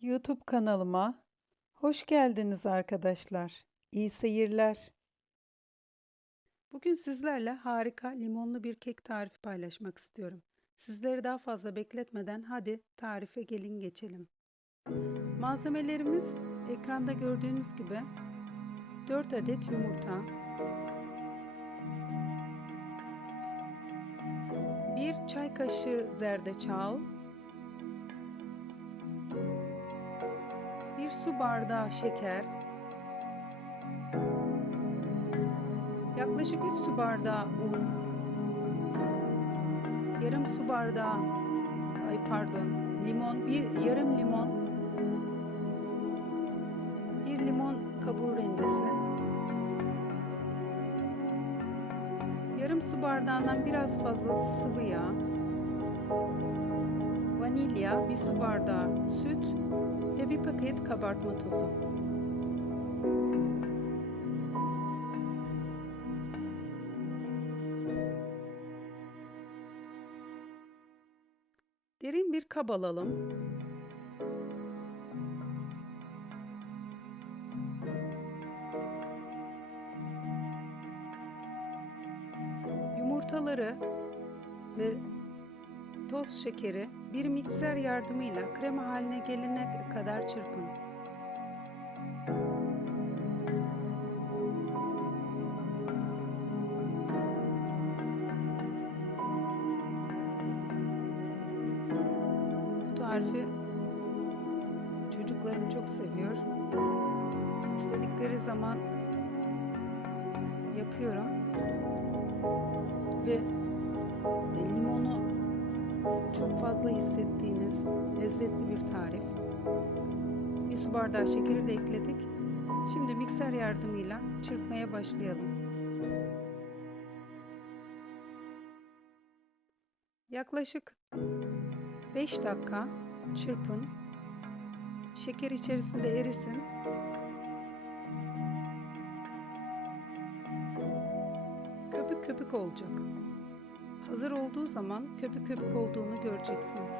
YouTube kanalıma hoş geldiniz arkadaşlar. İyi seyirler. Bugün sizlerle harika limonlu bir kek tarifi paylaşmak istiyorum. Sizleri daha fazla bekletmeden hadi tarife gelin geçelim. Malzemelerimiz ekranda gördüğünüz gibi 4 adet yumurta, 1 çay kaşığı zerdeçal, 1 su bardağı şeker, yaklaşık 3 su bardağı un, yarım su bardağı limon, yarım limon, bir limon kabuğu rendesi, yarım su bardağından biraz fazlası sıvı yağ, vanilya, bir su bardağı süt ve bir paket kabartma tozu. Derin bir kap alalım. Yumurtaları ve toz şekeri bir mikser yardımıyla krema haline gelene kadar çırpın. Bu tarifi çocuklarım çok seviyor. İstedikleri zaman yapıyorum ve limonu çok fazla hissettiğiniz lezzetli bir tarif. Bir su bardağı şekeri de ekledik. Şimdi mikser yardımıyla çırpmaya başlayalım. Yaklaşık 5 dakika çırpın. Şeker içerisinde erisin. Köpük köpük olacak. Hazır olduğu zaman köpük köpük olduğunu göreceksiniz.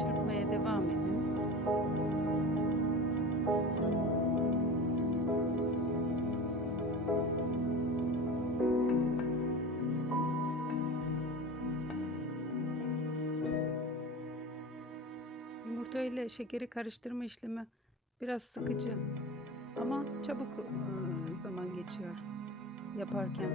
Çırpmaya devam edin. Yumurta ile şekeri karıştırma işlemi biraz sıkıcı ama çabuk zaman geçiyor yaparken.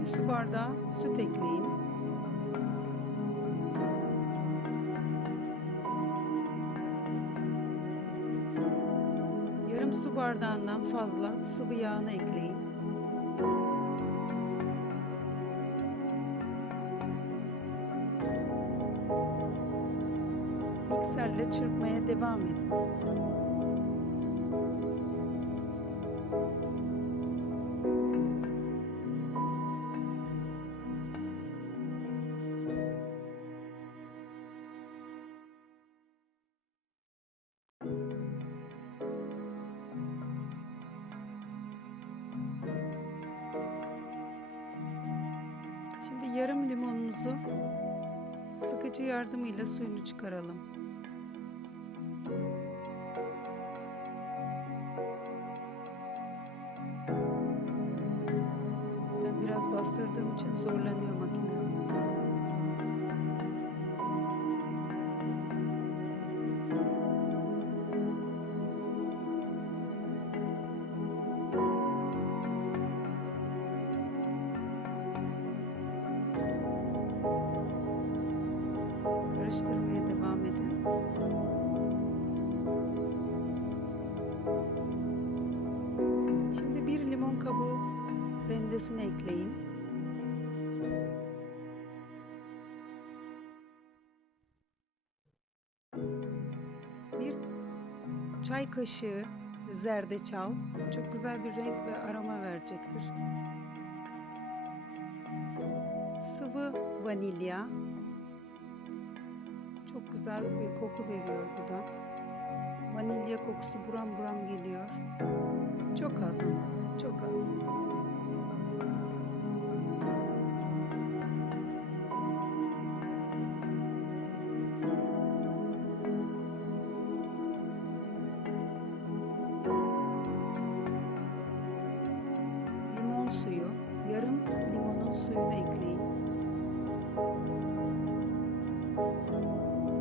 Bir su bardağı süt ekleyin. Yarım su bardağından fazla sıvı yağını ekleyin. Mikserle çırpmaya devam edin. Şimdi yarım limonumuzu sıkıcı yardımıyla suyunu çıkaralım. Ben biraz bastırdığım için zorlanıyor makine. Karıştırmaya devam edin. Şimdi bir limon kabuğu rendesini ekleyin. çay kaşığı zerdeçal çok güzel bir renk ve aroma verecektir. Sıvı vanilya çok güzel bir koku veriyor bu da. Vanilya kokusu buram buram geliyor. Çok az ama, çok az. Limon suyu, yarım limonun suyunu ekleyin.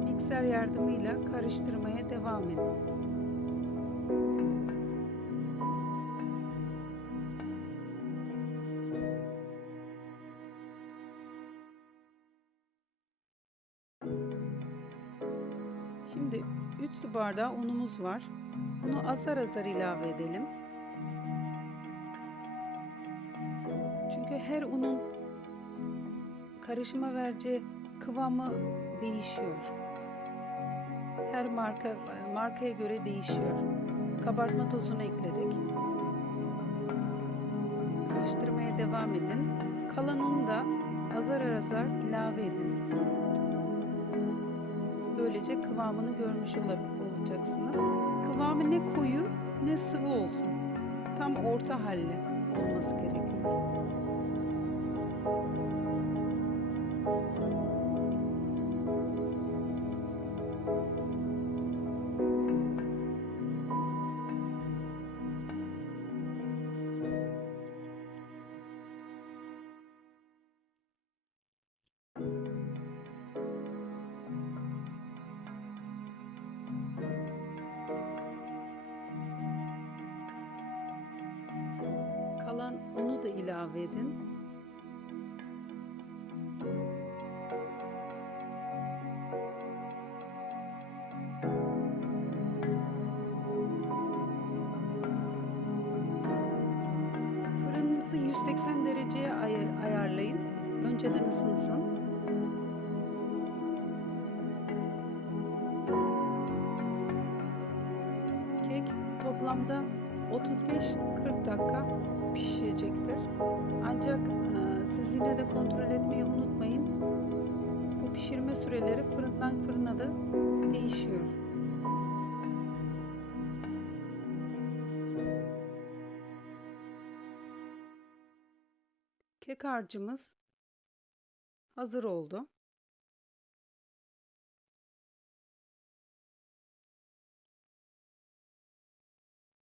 Mikser yardımıyla karıştırmaya devam edin. Şimdi 3 su bardağı unumuz var. Bunu azar azar ilave edelim. Çünkü her unun karışıma vereceği kıvamı değişiyor. Her markaya göre değişiyor. Kabartma tozunu ekledik. Karıştırmaya devam edin. Kalan unu da azar azar ilave edin. Böylece kıvamını görmüş olacaksınız. Kıvamı ne koyu ne sıvı olsun. Tam orta halde olması gerekiyor. Kalan unu da ilave edin. Fırınınızı 180 dereceye ayarlayın. Önceden ısınsın. Kek toplamda 35-40 dakika pişecektir. Ancak siz yine de kontrol etmeyi unutmayın. Bu pişirme süreleri fırından fırına da değişiyor. Kek harcımız hazır oldu.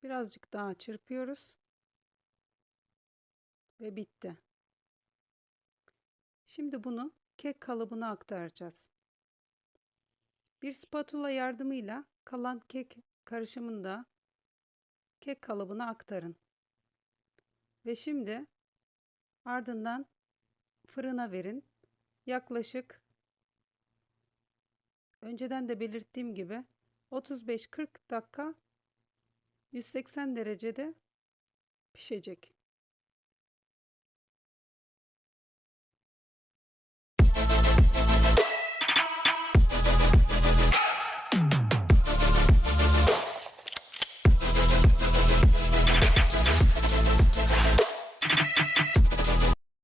Birazcık daha çırpıyoruz. Ve bitti. Şimdi bunu kek kalıbına aktaracağız. Bir spatula yardımıyla kalan kek karışımını da kek kalıbına aktarın. Ve şimdi ardından fırına verin. Yaklaşık önceden de belirttiğim gibi 35-40 dakika 180 derecede pişecek.